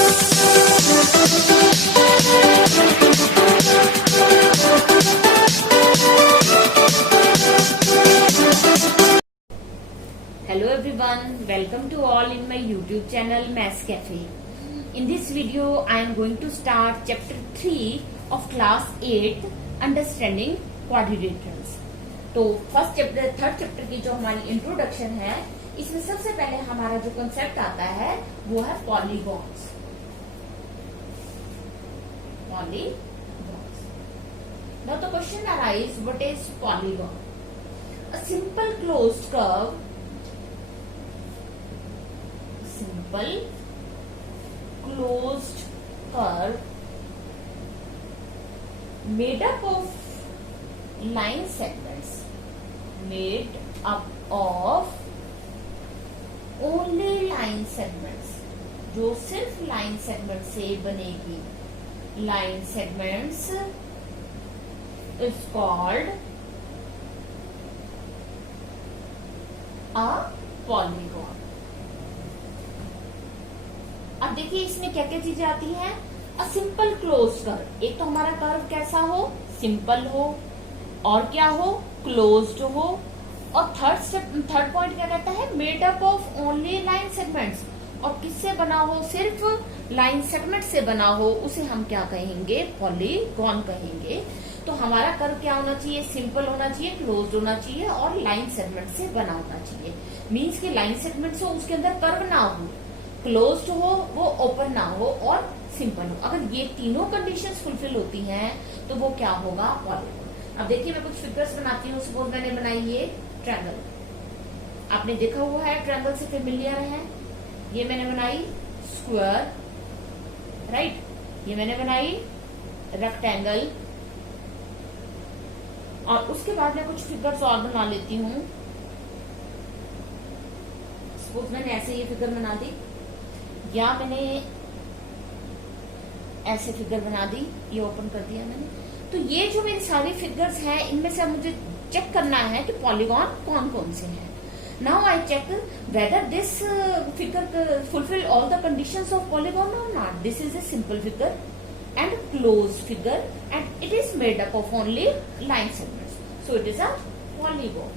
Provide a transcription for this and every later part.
Hello everyone, welcome to all in my YouTube channel Maths Cafe. In this video, I am going to start chapter 3 of class 8 Understanding Quadrilaterals. तो third chapter की जो हमारी introduction है, इसमें सबसे पहले हमारा जो कंसेप्ट आता है वो है polygons. Now the question arises, what is polygon? A simple closed curve made up of line segments, made up of only line segments, जो सिर्फ लाइन सेगमेंट से बनेगी. Line segments is called a polygon. अब देखिए इसमें क्या क्या चीजें आती हैं. अ सिंपल क्लोज कर्व, एक तो हमारा कर्व कैसा हो, सिंपल हो, और क्या हो, क्लोज्ड हो. और थर्ड पॉइंट क्या कहता है, made up of only line segments, और किससे बना हो, सिर्फ लाइन सेगमेंट से बना हो, उसे हम क्या कहेंगे, पॉलीगॉन कहेंगे. तो हमारा कर्व क्या होना चाहिए, सिंपल होना चाहिए, क्लोज्ड होना चाहिए, और लाइन सेगमेंट से बना होना चाहिए. मीन्स कि लाइन सेगमेंट से उसके अंदर कर्व ना हो, क्लोज्ड हो, वो ओपन ना हो, और सिंपल हो. अगर ये तीनों कंडीशंस फुलफिल होती हैं तो वो क्या होगा, पॉलीगॉन. अब देखिए मैं कुछ फिगर्स बनाती हूँ. सपोज मैंने बनाई ये ट्रायंगल, आपने देखा हुआ है ट्रायंगल से फेमिलियर है. ये मैंने बनाई स्क्वायर, राइट. ये मैंने बनाई रेक्टेंगल, और उसके बाद मैं कुछ फिगर्स और बना लेती हूँ. सपोज मैंने ऐसे ये फिगर बना दी, या मैंने ऐसे फिगर बना दी, ये ओपन कर दिया मैंने. तो ये जो मेरी सारी फिगर्स हैं, इनमें से मुझे चेक करना है कि पॉलीगॉन कौन कौन से हैं. Now I check whether this figure fulfil all the conditions of polygon और not. This is a simple figure and closed figure and it is made up of only line segments, so it is a polygon.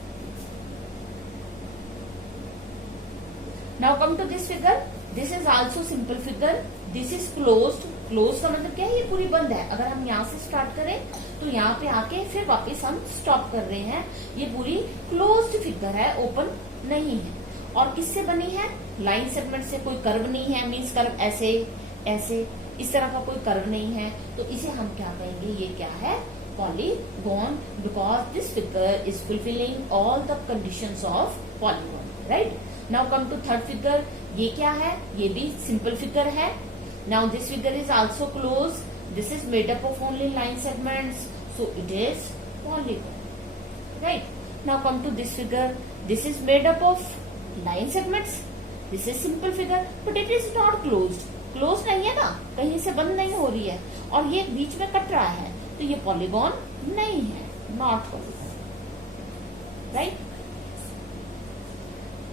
Now come to this figure. This is also simple figure. This is closed. Closed का मतलब क्या है, ये पूरी बंद है. अगर हम यहाँ से स्टार्ट करें तो यहाँ पे आके फिर वापस हम स्टॉप कर रहे हैं. ये पूरी क्लोज्ड फिगर है, ओपन नहीं है. और किससे बनी है, लाइन सेगमेंट से. कोई कर्व नहीं है, मीन्स कर्व ऐसे ऐसे इस तरह का कोई कर्व नहीं है, तो इसे हम क्या कहेंगे, ये क्या है, polygon, because this figure is fulfilling all the conditions of polygon, right. Now come to third figure. ये क्या है, ये भी सिंपल फिगर है. Now this figure is also close. This is made up of only line segments, so it is polygon, right. Now come to this figure. This is made up of line segments. This is simple figure, but it is not closed. Close नहीं है ना, कहीं से बंद नहीं हो रही है, और ये बीच में कट रहा है, तो ये पॉलीगॉन नहीं है, not polygon, right.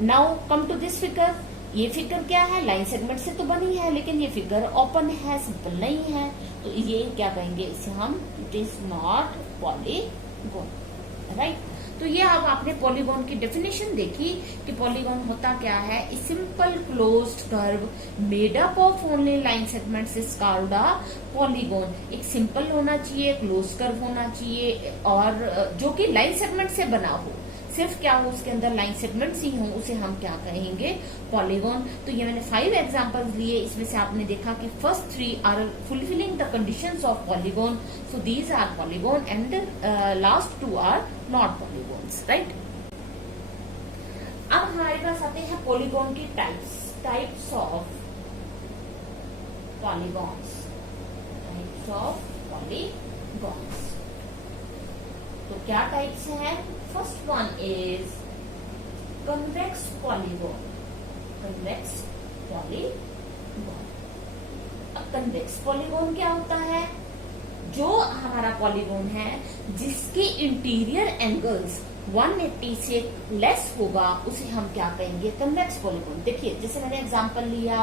Now come to this figure. ये फिगर क्या है, लाइन सेगमेंट से तो बनी है, लेकिन ये फिगर ओपन है, सिंपल नहीं है, तो ये क्या कहेंगे, इसे हम, it is not polygon, right. तो ये अब आपने पॉलीगॉन की डेफिनेशन देखी कि पॉलीगॉन होता क्या है. Simple closed curve made up of only line segments is called a polygon. एक सिंपल होना चाहिए, क्लोज कर्व होना चाहिए, और जो कि लाइन सेगमेंट से बना हो, सिर्फ क्या हो, उसके अंदर लाइन सेगमेंट्स ही हो, उसे हम क्या कहेंगे, पॉलीगॉन. तो ये मैंने 5 एग्जांपल्स लिए. इसमें से आपने देखा कि first 3 are fulfilling the conditions of polygon, so these are polygon, and last 2 are not polygons, right. अब हमारे पास आते हैं पॉलीगॉन की टाइप्स ऑफ पॉलीगॉन्स. तो क्या टाइप्स हैं. First one is convex polygon. Convex polygon क्या होता है, जो हमारा पॉलीगॉन है जिसके इंटीरियर एंगल्स 180 से लेस होगा, उसे हम क्या कहेंगे, कन्वेक्स पॉलीगॉन. देखिए जैसे मैंने एग्जांपल लिया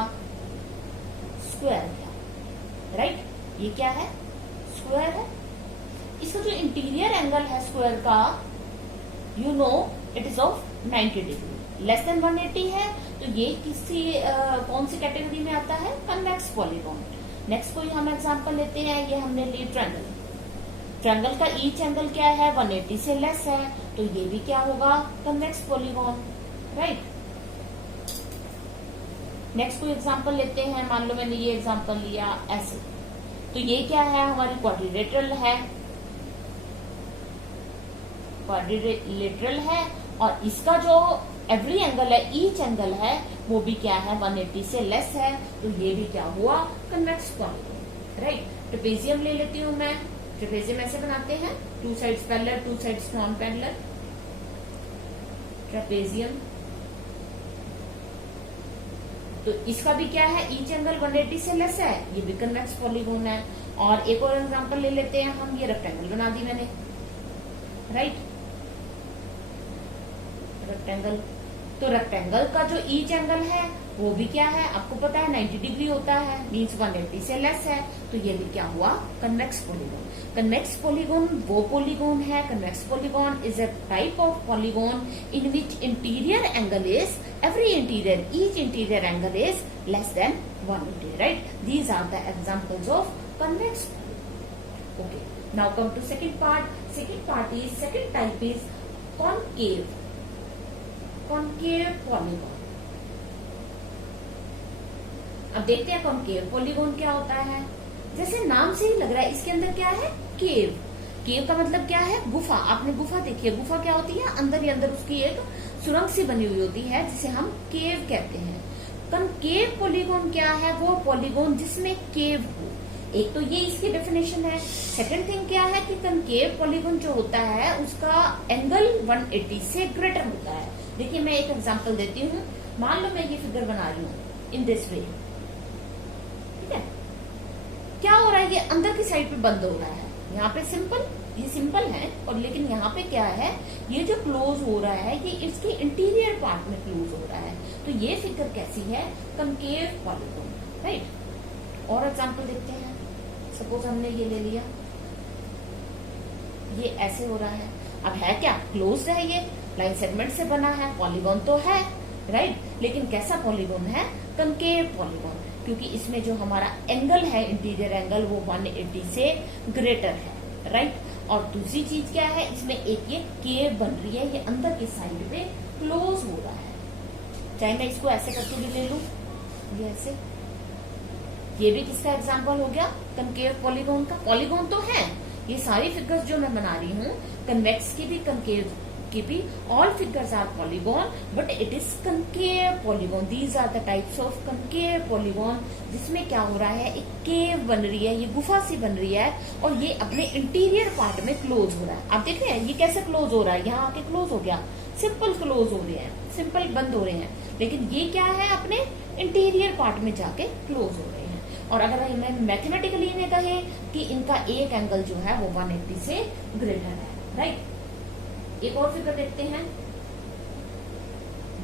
स्क्वायर गया, राइट। ये क्या है? स्क्वायर है। इसका जो इंटीरियर एंगल है स्क्वायर का, you know it is of 90 degree. Less than 180 है तो ये किसी कौन सी कैटेगरी में आता है? Convex polygon. नेक्स्ट कोई हम एग्जांपल लेते हैं, ये हमने ली ट्रायंगल। ट्रायंगल का ईच एंगल क्या है? 180 से लेस है, तो ये भी क्या होगा? Convex polygon, right. नेक्स्ट कोई एग्जांपल लेते हैं, मान लो मैंने ये एग्जांपल लिया ऐसे, तो ये क्या है? हमारी क्वाड्रिलेटरल है, क्वाड्रिलेटरल है, और इसका जो एवरी एंगल है, ईच एंगल है, वो भी क्या है? 180 से लेस है, तो ये भी क्या हुआ? Convex polygon, right. ट्रेपेजियम ले लेती हूं मैं। ट्रेपेजियम ऐसे बनाते हैं, two sides parallel, two sides non parallel. Trapezium, तो इसका भी क्या है? ईच एंगल 180 से लेस है, ये भी कन्वेक्स पॉलीगॉन है। और एक और एग्जांपल ले लेते हैं हम, ये रेक्टेंगल बना दी मैंने, राइट। रेक्टेंगल, तो रेक्टेंगल का जो ईच एंगल है वो भी क्या है? आपको पता है 90 डिग्री होता है, मीन्स 180 से लेस है, तो ये भी क्या हुआ? Convex polygon. कन्वेक्स पॉलीगॉन वो पॉलीगॉन है, convex polygon is a type of polygon in which interior angle is every interior, each interior angle is less than 180, right? These are the examples of convex polygon. Okay, now come to second part. Second type is concave polygon. अब देखते हैं concave polygon क्या होता है। जैसे नाम से ही लग रहा है, इसके अंदर क्या है? केव। केव का मतलब क्या है? गुफा। आपने गुफा देखी है, गुफा क्या होती है? अंदर ही अंदर उसकी एक सुरंग सी बनी हुई होती है, जिसे हम केव कहते हैं। कनकेव पॉलीगॉन क्या है? वो पॉलीगॉन जिसमें केव हो। एक तो ये इसकी डेफिनेशन है। सेकंड थिंग क्या है कि कनकेव पॉलीगॉन जो होता है उसका एंगल 180 से ग्रेटर होता है। देखिए मैं एक एग्जांपल देती हूँ। मान लो मैं ये फिगर बना रही हूँ इन दिस वे, ठीक है। क्या हो रहा है? ये अंदर की साइड पे बंद हो रहा है। यहाँ पे सिंपल, ये सिंपल है, और लेकिन यहाँ पे क्या है? ये जो क्लोज हो रहा है ये इसके इंटीरियर पार्ट में क्लोज हो रहा है। तो ये फिगर कैसी है? Concave polygon, right. और एग्जांपल देखते हैं। सपोज हमने ये ले लिया, ये ऐसे हो रहा है। अब है क्या? क्लोज है, ये लाइन सेगमेंट से बना है, पॉलीगॉन तो है, राइट। लेकिन कैसा पॉलीगॉन है? कनकेव पॉलीगॉन, क्योंकि इसमें जो हमारा एंगल है, इंटीरियर एंगल, वो 180 से ग्रेटर है, राइट। और दूसरी चीज क्या है? इसमें एक ये केव बन रही है, ये अंदर की साइड पे क्लोज हो रहा है। चाहे मैं इसको ऐसे करके भी ले लूं, ये ऐसे, ये भी किसका एग्जांपल हो गया? कनकेव पॉलीगॉन का। पॉलीगॉन तो है, ये सारी फिगर्स जो मैं बना रही हूँ, कन्वेक्स की भी, कनकेव की भी, all figures are polygon, but it is concave polygon. These are the types of concave polygon, जिसमें क्या हो रहा है? एक केव बन रही है, ये गुफा सी बन रही है, और ये अपने इंटीरियर पार्ट में क्लोज हो रहा है। आप देख रहे हैं ये कैसे क्लोज हो रहा है? यहाँ आके क्लोज हो गया, सिंपल क्लोज हो रहे हैं, सिंपल बंद हो रहे हैं। लेकिन ये क्या है? अपने इंटीरियर पार्ट में जाके क्लोज हो रहे हैं। और अगर मैं मैथमेटिकली इन्हें कहे कि इनका एक एंगल जो है वो 180 से ग्रेटर है, राइट। एक और फिगर देखते हैं।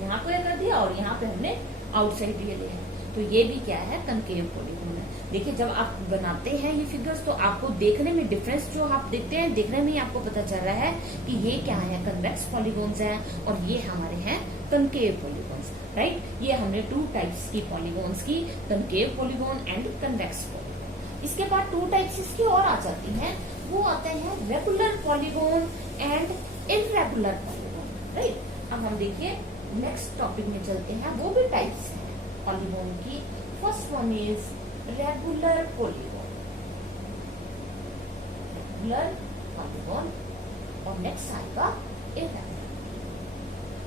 यहाँ पे कर दिया और यहाँ पे हमने आउटसाइड ये लिया, तो ये भी क्या है? कनकेव पॉलीगॉन है। देखिए जब आप बनाते हैं ये फिगर्स, तो आपको देखने में डिफरेंस जो आप देखते हैं, देखने में ही आपको पता चल रहा है कि ये क्या है? कन्वेक्स पॉलीगॉन्स हैं, और ये हमारे हैं कनकेव पॉलीगॉन्स, राइट। ये हमने 2 टाइप्स की पॉलीगॉन्स की, concave polygon and convex polygon. इसके बाद 2 टाइप्स इसकी और आ जाती हैं, वो आते हैं regular polygon and irregular polygon, right. अब हम देखिए नेक्स्ट टॉपिक में चलते हैं, वो भी टाइप्स हैं पॉलीगॉन की। First one is regular polygon, regular polygon, और नेक्स्ट आएगा इररेगुलर।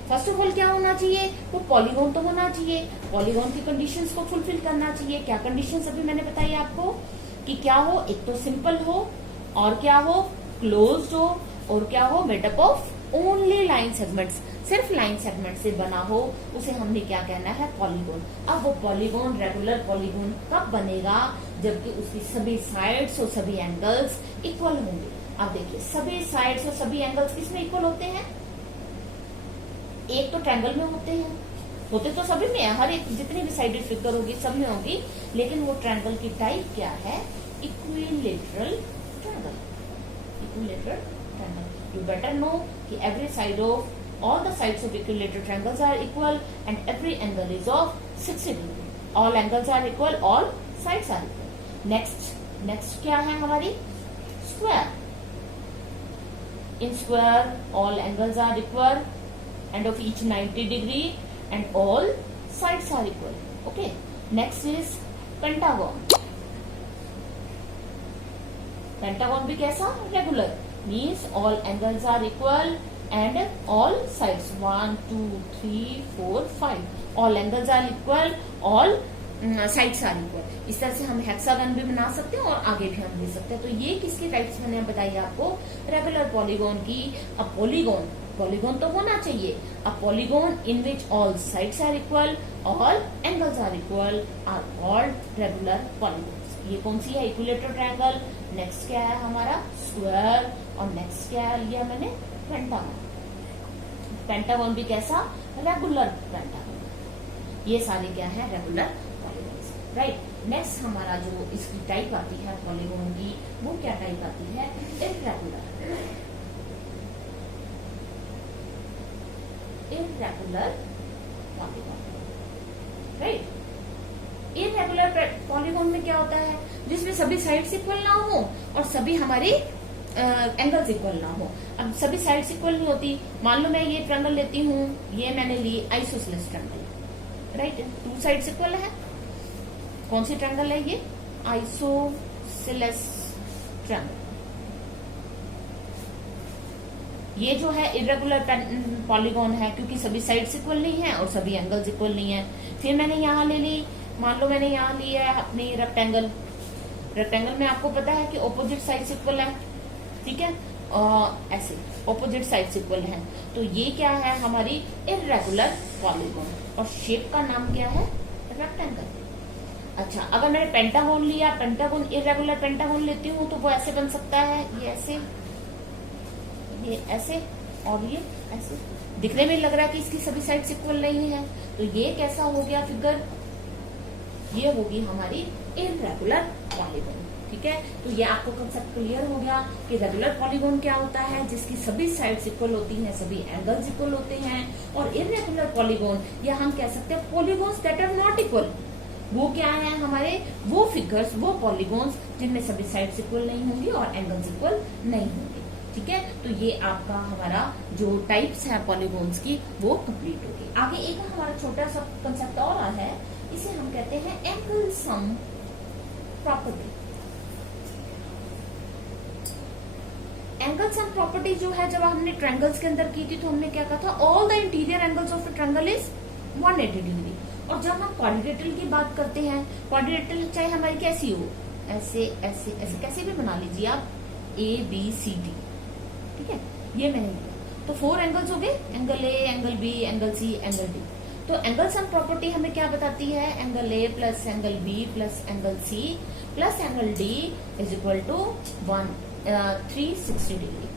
फर्स्ट ऑफ ऑल क्या होना चाहिए? वो पॉलीगॉन तो होना चाहिए, पॉलीगॉन की कंडीशंस को फुलफिल करना चाहिए। क्या कंडीशंस अभी मैंने बताई आपको कि क्या हो? एक तो सिंपल हो, और क्या हो? क्लोज्ड हो, और क्या हो? Made up of only line segments, सिर्फ लाइन सेगमेंट से बना हो, उसे हमने क्या कहना है? पॉलीगॉन। अब वो पॉलीगॉन, रेगुलर पॉलीगॉन कब बनेगा? जबकि उसकी सभी साइड्स और सभी एंगल्स इक्वल होंगे। अब देखिए सभी साइड्स और सभी एंगल्स किसमें इक्वल होते हैं? एक तो ट्रायंगल में होते हैं, होते तो सभी में है, हर एक जितनी भी साइडेड फिगर होगी सब में होगी, लेकिन वो ट्रायंगल की टाइप क्या है? Equilateral triangle. Equilateral triangle. You better know कि every side of all the sides of equilateral triangles are equal and every angle is of 60 degree. All angles are equal, all sides are equal. Next क्या है हमारी? Square. In square, all angles are equal and of each 90 degree and all sides are equal. Okay. Next is pentagon. Pentagon भी कैसा? Regular. Means all angles are equal and all sides 1 2 3 4 5 all angles are equal, all sides are equal. इस तरह से हम hexagon भी बना सकते हैं और आगे भी हम दे सकते हैं। तो ये किसकी टाइप्स मैंने बताई आपको? रेगुलर पॉलीगॉन की। अब पॉलीगॉन तो होना चाहिए। अब polygon in which all sides are equal, all angles are equal are called regular polygons. ये कौन सी है? Equilateral triangle. नेक्स्ट क्या है हमारा? स्क्वायर। और नेक्स्ट क्या लिया मैंने? पेंटागन। पेंटागन भी कैसा? Regular pentagon. ये सारे क्या है? Regular polygons, right. नेक्स्ट हमारा जो इसकी टाइप आती है पॉलीगॉन की, वो क्या टाइप आती है? Irregular. Irregular polygon, right. Irregular polygon में क्या होता है? जिसमें सभी साइड्स इक्वल ना हो और सभी हमारी एंगल्स इक्वल ना हो। अब सभी साइड्स इक्वल नहीं होती। मान लो मैं ये ट्रायंगल लेती हूँ, ये मैंने ली isosceles triangle, right. Two sides equal है। कौन सी ट्रायंगल है ये? Isosceles triangle. ये जो है इर्रेगुलर पॉलीगॉन है क्योंकि सभी साइड्स इक्वल नहीं है और सभी एंगल्स इक्वल नहीं है। फिर मैंने यहाँ ले ली, मान लो मैंने यहाँ लिया है अपनी रेक्टेंगल। रेक्टेंगल में आपको पता है कि ऑपोजिट साइड्स इक्वल है, ठीक है। ऐसे ऑपोजिट साइड्स इक्वल हैं, तो ये क्या है? हमारी इर्रेगुलर पॉलीगॉन। और शेप का नाम क्या है? रेक्टेंगल। अच्छा, अगर मैंने पेंटागन लिया, पेंटागन इर्रेगुलर पेंटागन लेती हूँ तो वो ऐसे बन सकता है, ये ऐसे, ये ऐसे और ये ऐसे। दिखने में लग रहा है कि इसकी सभी साइड्स इक्वल नहीं है, तो ये कैसा हो गया फिगर? ये होगी हमारी इर्रेगुलर पॉलीगॉन, ठीक है। तो ये आपको कंसेप्ट क्लियर हो गया कि रेगुलर पॉलीगॉन क्या होता है? जिसकी सभी साइड्स इक्वल होती हैं, सभी एंगल्स इक्वल होते हैं। और इर्रेगुलर पॉलीगॉन, या हम कह सकते हैं polygons that are not equal, वो क्या है हमारे? वो फिगर्स, वो पॉलीगॉन्स जिनमें सभी साइड्स इक्वल नहीं होंगी और एंगल्स इक्वल नहीं होंगे, ठीक है। तो ये आपका हमारा जो टाइप्स है पॉलीगॉन्स की वो कंप्लीट होगी। आगे एक हमारा छोटा सा कंसेप्ट और है, इसे हम कहते हैं angle sum property. Angle sum property जो है, जब हमने ट्रायंगल्स के अंदर की थी तो हमने क्या कहा था? All the interior angles of a triangle is 180 degree. और जब हम क्वाड्रिलेटरल की बात करते हैं, क्वाड्रिलेटरल चाहे हमारी कैसी हो, ऐसे ऐसे ऐसे कैसे भी बना लीजिए आप, ABCD, ठीक है। ये मैंने लिया तो 4 एंगल्स हो गए, angle A, angle B, angle C, angle D। तो एंगल सम प्रॉपर्टी हमें क्या बताती है? Angle A plus angle B plus angle C plus angle D is equal to 360 degree.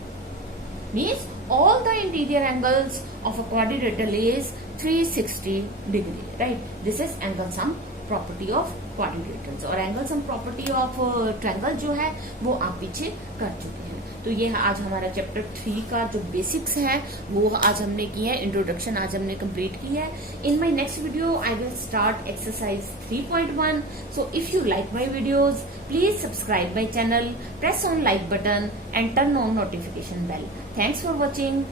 Means all the interior angles of a quadrilateral is 360 degree, right? This is angle sum property of quadrilaterals. और angle sum property of triangle जो है वो आप पीछे कर चुके हैं। तो ये आज हमारा चैप्टर 3 का जो बेसिक्स है वो आज हमने की है, इंट्रोडक्शन आज हमने कंप्लीट की है। In my next video I will start exercise 3.1. So if you like my videos please subscribe my channel, press on like button and turn on notification bell. Thanks for watching.